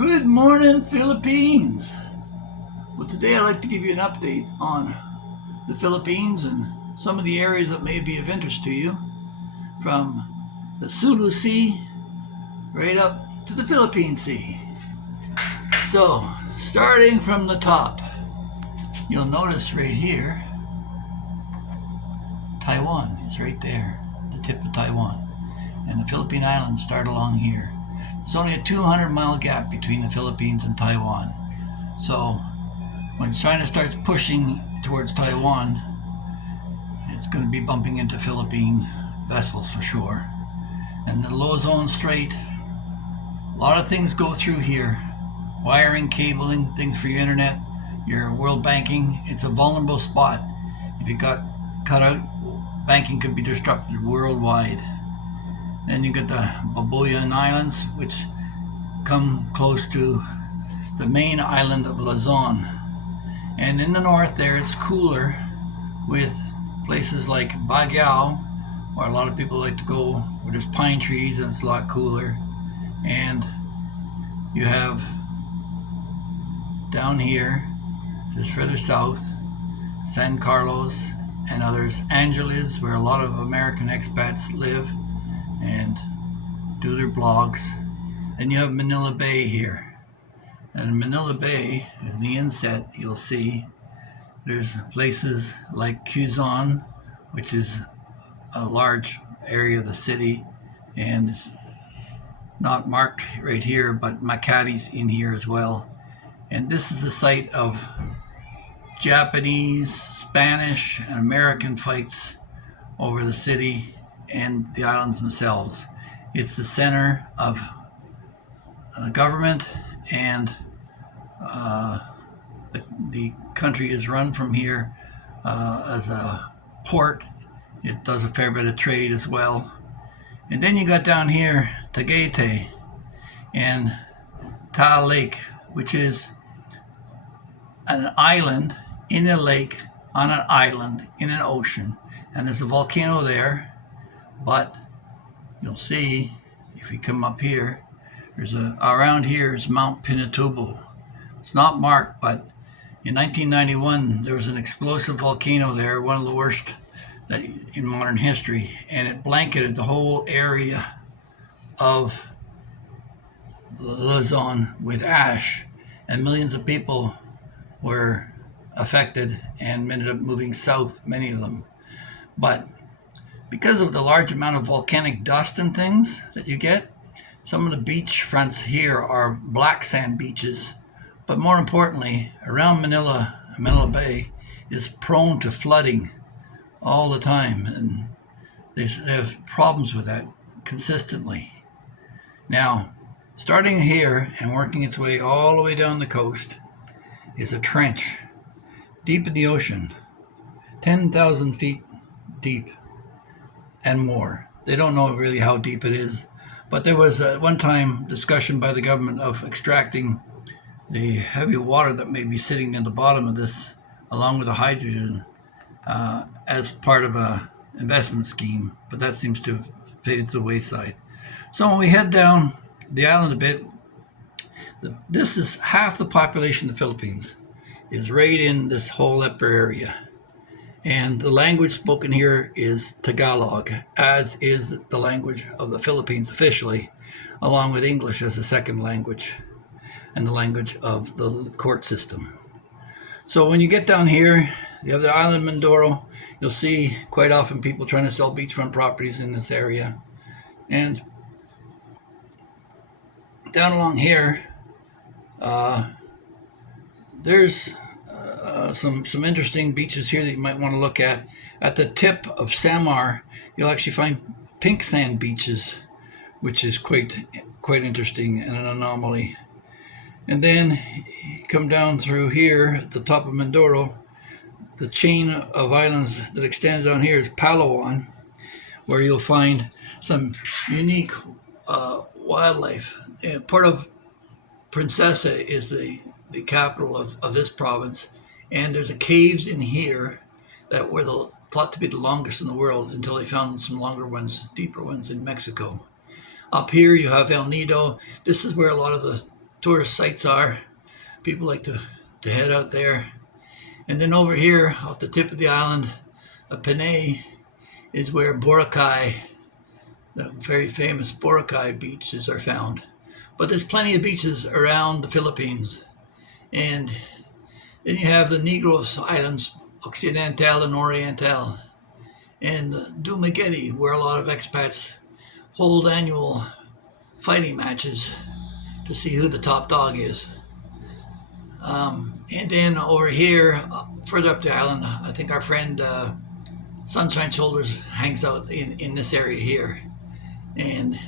Good morning, Philippines. Well, today I'd like to give you an update on the Philippines and some of the areas that may be of interest to you, from the Sulu Sea right up to the Philippine Sea. So, starting from the top, you'll notice right here, Taiwan is right there, the tip of Taiwan. And the Philippine Islands start along here. There's only a 200-mile gap between the Philippines and Taiwan. So when China starts pushing towards Taiwan, it's going to be bumping into Philippine vessels for sure. And the Luzon Strait, a lot of things go through here. Wiring, cabling, things for your internet, your world banking. It's a vulnerable spot. If it got cut out, banking could be disrupted worldwide. Then you get the Babuyan Islands, which come close to the main island of Luzon. And in the north there, it's cooler, with places like Baguio, where a lot of people like to go, where there's pine trees and it's a lot cooler. And you have down here, just further south, San Carlos and others, Angeles, where a lot of American expats live and do their blogs. And you have Manila Bay here. And Manila Bay, in the inset, you'll see there's places like Quezon, which is a large area of the city, and it's not marked right here, but Makati's in here as well. And this is the site of Japanese, Spanish, and American fights over the city and the islands themselves. It's the center of the government, and the country is run from here as a port. It does a fair bit of trade as well. And then you got down here Tagaytay and Taal Lake, which is an island in a lake on an island in an ocean. And there's a volcano there. But you'll see, if you come up here, around here is Mount Pinatubo. It's not marked, but in 1991 there was an explosive volcano there, one of the worst in modern history, and it blanketed the whole area of Luzon with ash, and millions of people were affected and ended up moving south, many of them. But because of the large amount of volcanic dust and things that you get, some of the beach fronts here are black sand beaches. But more importantly, around Manila Bay is prone to flooding all the time. And they have problems with that consistently. Now, starting here and working its way all the way down the coast is a trench deep in the ocean, 10,000 feet deep and more. They don't know really how deep it is, but there was at one time discussion by the government of extracting the heavy water that may be sitting in the bottom of this, along with the hydrogen, as part of a investment scheme, but that seems to have faded to the wayside. So when we head down the island a bit, this is half the population of the Philippines is right in this whole upper area. And the language spoken here is Tagalog, as is the language of the Philippines officially, along with English as a second language, and the language of the court system. So when you get down here, you have the island Mindoro. You'll see quite often people trying to sell beachfront properties in this area. And down along here, there's some interesting beaches here that you might want to look at. At the tip of Samar, you'll actually find pink sand beaches, which is quite interesting and an anomaly. And then you come down through here at the top of Mindoro. The chain of islands that extends down here is Palawan, where you'll find some unique wildlife. And part of Princesa is the capital of this province, and there's caves in here that were thought to be the longest in the world until they found some longer ones, deeper ones in Mexico. Up here you have El Nido. This is where a lot of the tourist sites are. People like to head out there. And then over here, off the tip of the island of Panay, is where Boracay, the very famous Boracay beaches, are found. But there's plenty of beaches around the Philippines. And then you have the Negros Islands, Occidental and Oriental, and Dumaguete, where a lot of expats hold annual fighting matches to see who the top dog is. And then over here, further up the island, I think our friend Sunshine Shoulders hangs out in this area here. And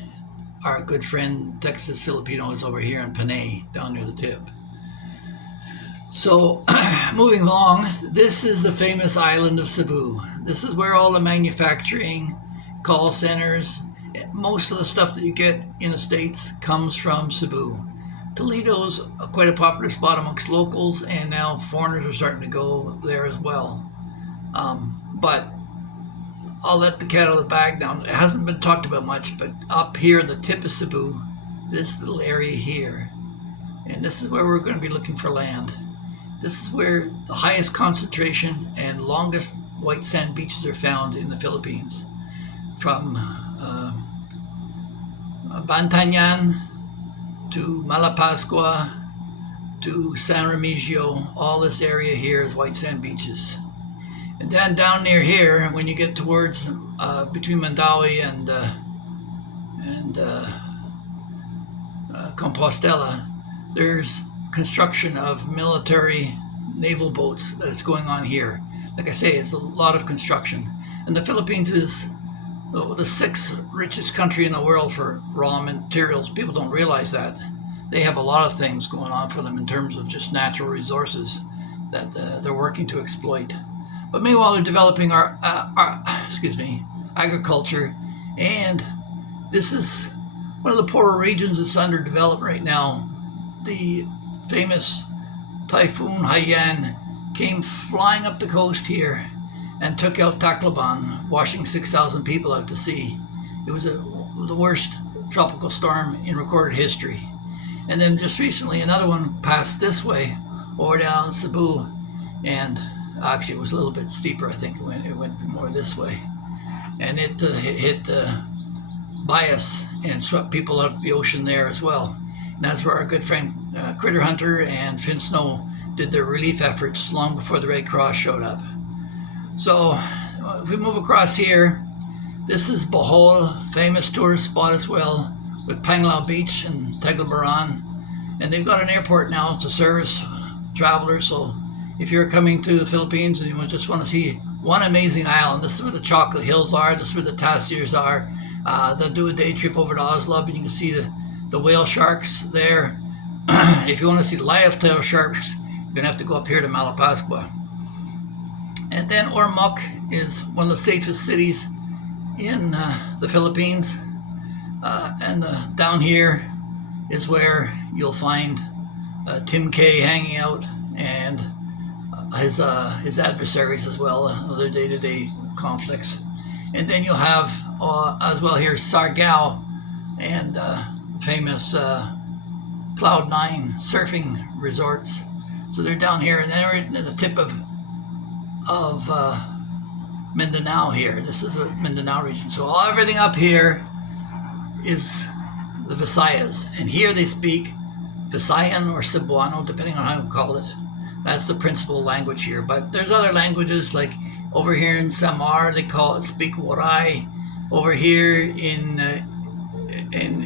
our good friend Texas Filipino is over here in Panay, down near the tip. So, moving along, this is the famous island of Cebu. This is where all the manufacturing, call centers, most of the stuff that you get in the States comes from Cebu. Toledo's quite a popular spot amongst locals, and now foreigners are starting to go there as well. But I'll let the cat out of the bag now. It hasn't been talked about much, but up here at the tip of Cebu, this little area here, and this is where we're going to be looking for land. This is where the highest concentration and longest white sand beaches are found in the Philippines. From Bantayan to Malapascua to San Remigio, all this area here is white sand beaches. And then down near here, when you get towards between Mandaue and Compostela, there's construction of military naval boats that's going on here. Like I say, it's a lot of construction. And the Philippines is the sixth richest country in the world for raw materials. People don't realize that. They have a lot of things going on for them in terms of just natural resources that they're working to exploit. But meanwhile, they're developing our agriculture, and this is one of the poorer regions that's underdeveloped right now. The famous Typhoon Haiyan came flying up the coast here and took out Tacloban, washing 6,000 people out to sea. It was the worst tropical storm in recorded history. And then just recently, another one passed this way, over down in Cebu, and actually it was a little bit steeper, I think. It went more this way. And it hit Bias and swept people out of the ocean there as well. And that's where our good friend Critter Hunter and Finn Snow did their relief efforts long before the Red Cross showed up. So if we move across here, this is Bohol, famous tourist spot as well, with Panglao Beach and Tagbilaran. And they've got an airport now to service travelers. So if you're coming to the Philippines and you just want to see one amazing island, this is where the Chocolate Hills are, this is where the Tasirs are. They'll do a day trip over to Oslab and you can see the whale sharks there. If you want to see the live-tail sharks, you're going to have to go up here to Malapascua. And then Ormoc is one of the safest cities in the Philippines. And down here is where you'll find Tim Kay hanging out and his adversaries as well, other day-to-day conflicts. And then you'll have as well here Sargao and famous Cloud9 surfing resorts. So they're down here, and they're at the tip of Mindanao here. This is the Mindanao region. So everything up here is the Visayas, and here they speak Visayan or Cebuano, depending on how you call it. That's the principal language here. But there's other languages, like over here in Samar they speak Waray. Over here in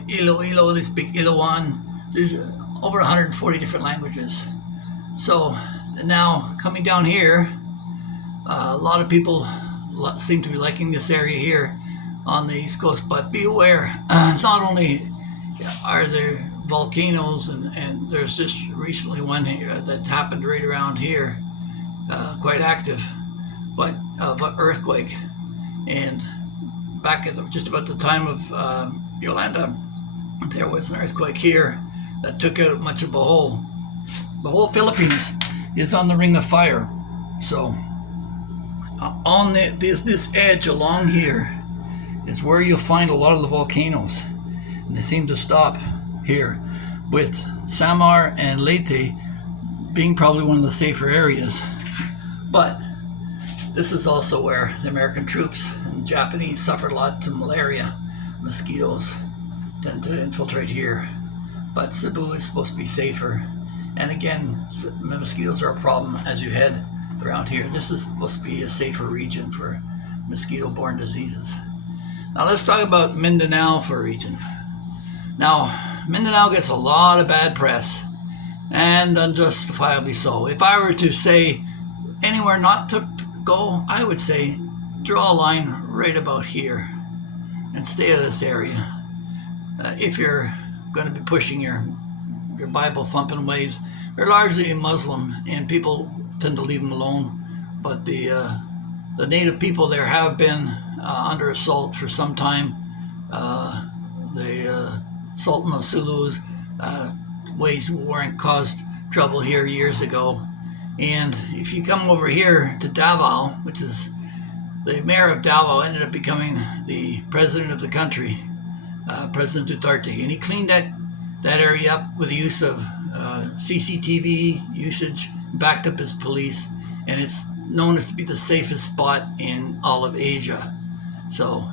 Iloilo they speak Iloan. There's over 140 different languages. So now coming down here, a lot of people seem to be liking this area here on the East Coast, but be aware, it's not only are there volcanoes, and there's just recently one here that happened right around here, quite active, but of an earthquake. And back at just about the time of Yolanda, there was an earthquake here that took out much of Bohol. The whole Philippines is on the ring of fire. So on this edge along here is where you'll find a lot of the volcanoes, and they seem to stop here with Samar and Leyte being probably one of the safer areas. But this is also where the American troops and the Japanese suffered a lot to malaria. Mosquitoes tend to infiltrate here. But Cebu is supposed to be safer. And again, mosquitoes are a problem as you head around here. This is supposed to be a safer region for mosquito-borne diseases. Now let's talk about Mindanao for a region. Now, Mindanao gets a lot of bad press, and unjustifiably so. If I were to say anywhere not to go, I would say draw a line right about here and stay out of this area. If you're going to be pushing your Bible thumping ways, they're largely Muslim, and people tend to leave them alone. But the native people there have been under assault for some time. The Sultan of Sulu's waged war and caused trouble here years ago. And if you come over here to Davao, which is the mayor of Davao ended up becoming the president of the country, President Duterte, and he cleaned that area up with the use of CCTV usage, backed up his police, and it's known as to be the safest spot in all of Asia. So,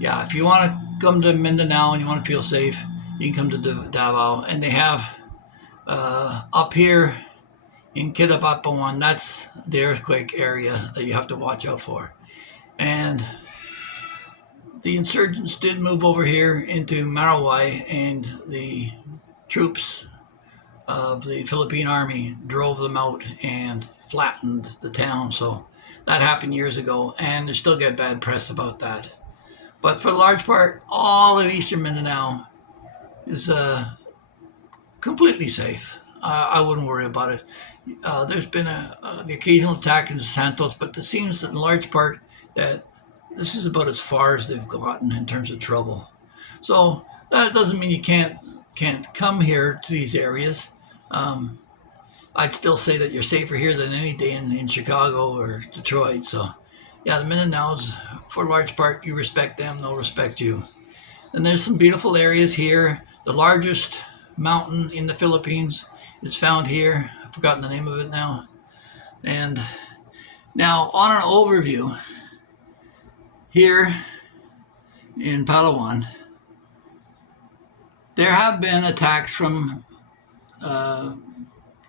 yeah, if you want to come to Mindanao and you want to feel safe, you can come to Davao, and they have up here in Kidapawan, that's the earthquake area that you have to watch out for. And the insurgents did move over here into Marawai, and the troops of the Philippine Army drove them out and flattened the town. So that happened years ago, and they still get bad press about that. But for the large part, all of eastern Mindanao is completely safe. I wouldn't worry about it. There's been the occasional attack in Santos, but it seems in large part that this is about as far as they've gotten in terms of trouble. So that doesn't mean you can't come here to these areas. I'd still say that you're safer here than any day in Chicago or Detroit. So yeah, the Mindanaos, for large part, you respect them, they'll respect you. And there's some beautiful areas here. The largest mountain in the Philippines is found here. I've forgotten the name of it now. And now on an overview, here in Palawan, there have been attacks from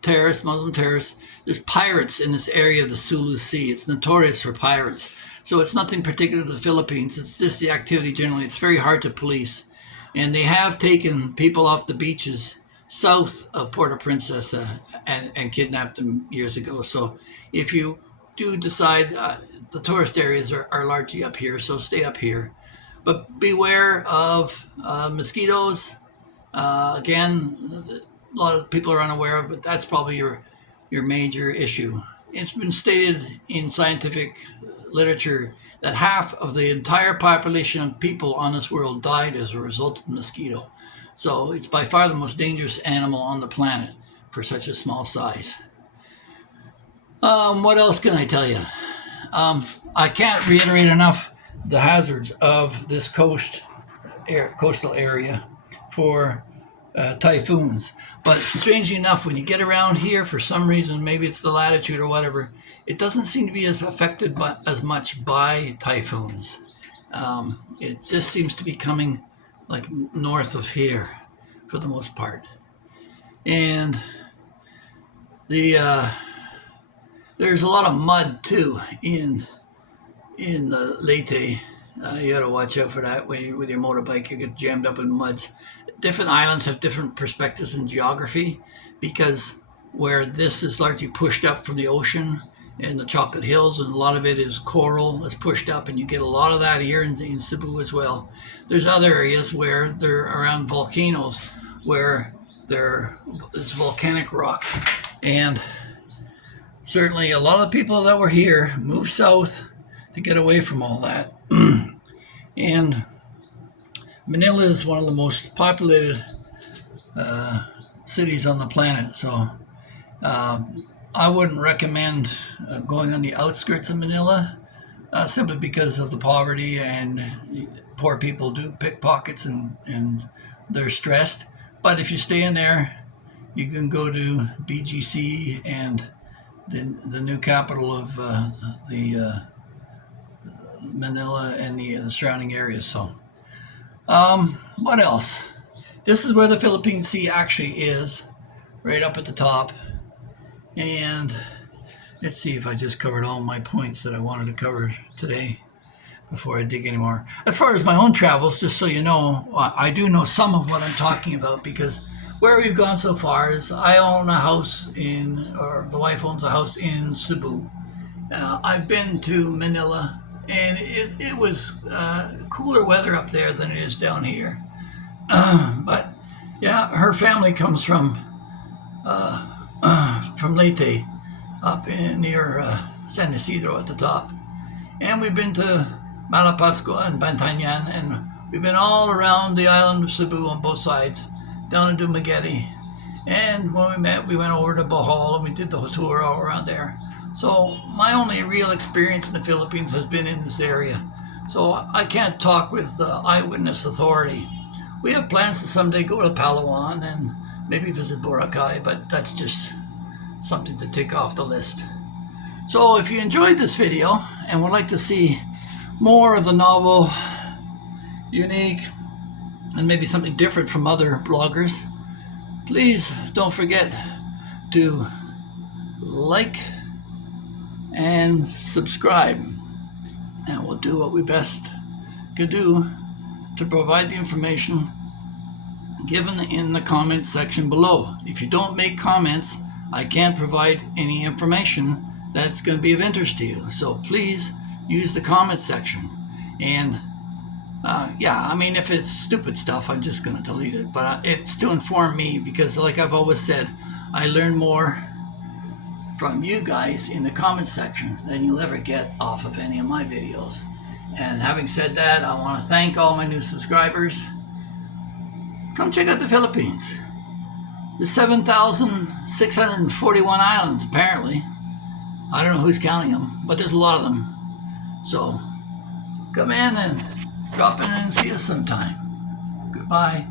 terrorists, Muslim terrorists. There's pirates in this area of the Sulu Sea. It's notorious for pirates. So it's nothing particular to the Philippines. It's just the activity generally. It's very hard to police. And they have taken people off the beaches south of Puerto Princesa and kidnapped them years ago. So if you do decide, the tourist areas are largely up here, so stay up here. But beware of mosquitoes. Again, a lot of people are unaware of, but that's probably your major issue. It's been stated in scientific literature that half of the entire population of people on this world died as a result of the mosquito. So it's by far the most dangerous animal on the planet for such a small size. What else can I tell you? I can't reiterate enough the hazards of this coastal area for typhoons. But strangely enough, when you get around here, for some reason, maybe it's the latitude or whatever, it doesn't seem to be as affected as much by typhoons. It just seems to be coming like north of here for the most part. And there's a lot of mud too in Leyte. You got to watch out for that with your motorbike. You get jammed up in muds. Different islands have different perspectives in geography, because where this is largely pushed up from the ocean in the Chocolate Hills, and a lot of it is coral that's pushed up, and you get a lot of that here in Cebu as well. There's other areas where they're around volcanoes, where there's volcanic rock, and certainly a lot of the people that were here moved south to get away from all that. And Manila is one of the most populated cities on the planet, so I wouldn't recommend going on the outskirts of Manila, simply because of the poverty, and poor people do pickpockets and they're stressed. But if you stay in there, you can go to BGC and the new capital of the Manila and the surrounding areas. So, what else? This is where the Philippine Sea actually is, right up at the top. And let's see if I just covered all my points that I wanted to cover today before I dig anymore. As far as my own travels, just so you know, I do know some of what I'm talking about, because where we've gone so far is I own a house or the wife owns a house in Cebu. I've been to Manila, and it was cooler weather up there than it is down here. But yeah, her family comes from Leyte, up near San Isidro at the top. And we've been to Malapascua and Bantayan, and we've been all around the island of Cebu on both sides, down to Dumaguete. And when we met, we went over to Bohol and we did the whole tour all around there. So my only real experience in the Philippines has been in this area. So I can't talk with eyewitness authority. We have plans to someday go to Palawan and maybe visit Boracay, but that's just something to tick off the list. So if you enjoyed this video and would like to see more of the novel, unique, and maybe something different from other bloggers, please don't forget to like and subscribe, and we'll do what we best can do to provide the information given in the comments section below. If you don't make comments, I can't provide any information that's going to be of interest to you. So please use the comment section. And yeah, I mean, if it's stupid stuff, I'm just going to delete it. But it's to inform me, because like I've always said, I learn more from you guys in the comment section than you'll ever get off of any of my videos. And having said that, I want to thank all my new subscribers. Come check out the Philippines. There's 7,641 islands, apparently. I don't know who's counting them, but there's a lot of them. So come in and drop in and see us sometime. Goodbye.